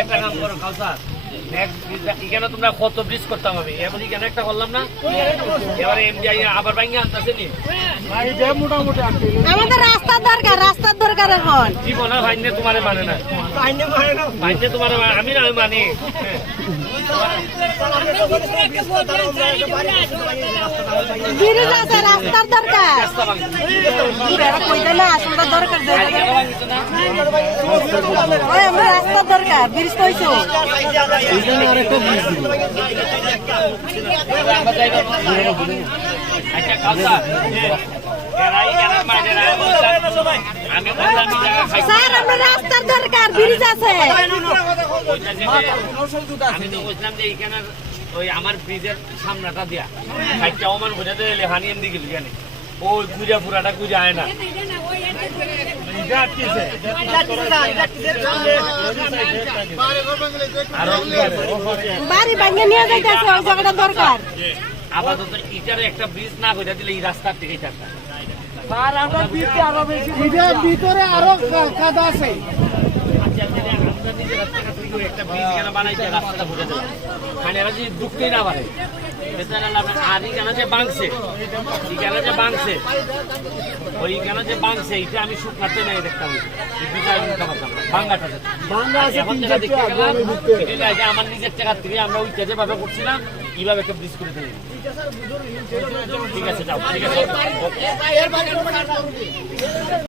একটা কাম করো কাউসার এখানে তোমরা কত ব্রিজ করতাম আমি? এবার এখানে একটা করলাম না? এবারে এমডি আবার ভাঙ্গে আনতেছে নি? আমাদের রাস্তার দরকার রাস্তার দরকার এখন। জীবন ভাইনে তোমারে মানে না। ভাইনে তোমারে মানে- আমি না মানি। রাস্তার দরকার। দরকার স্যার আমরা রাস্তার দরকার ব্রিজ আছে ওই আমার ব্রিজের সামনাটা দিয়া সাইডটা অমান বোঝা দিলে হানি এমনি গেল জানি ওই পুরাটা গুজা আয় না। বাড়ি ভাঙে নিয়ে যাইতেছে ওই জায়গাটা দরকার। আপাতত ইটারে একটা ব্রিজ না করে দিলে এই রাস্তার থেকে চারটা ভিতরে আরও কাদা আছে। আচ্ছা, একটা ব্রিজ কেন বানাইছে রাস্তাটা দেবে খানিয়ারা যদি ঢুকতেই না নাই। আর এখানে যে বাংছে? এখানে যে বাংছে? ওই এখানে যে বাংছে? এটা আমি শুকনাতে নেই দেখতাম। বাঙ্গাটা বাঙ্গা আছে। আমার নিজের টাকা থেকে আমরা ওইটা যেভাবে করছিলাম এইভাবে একটা ব্রিজ করে দিই ঠিক আছে যাও ঠিক আছে।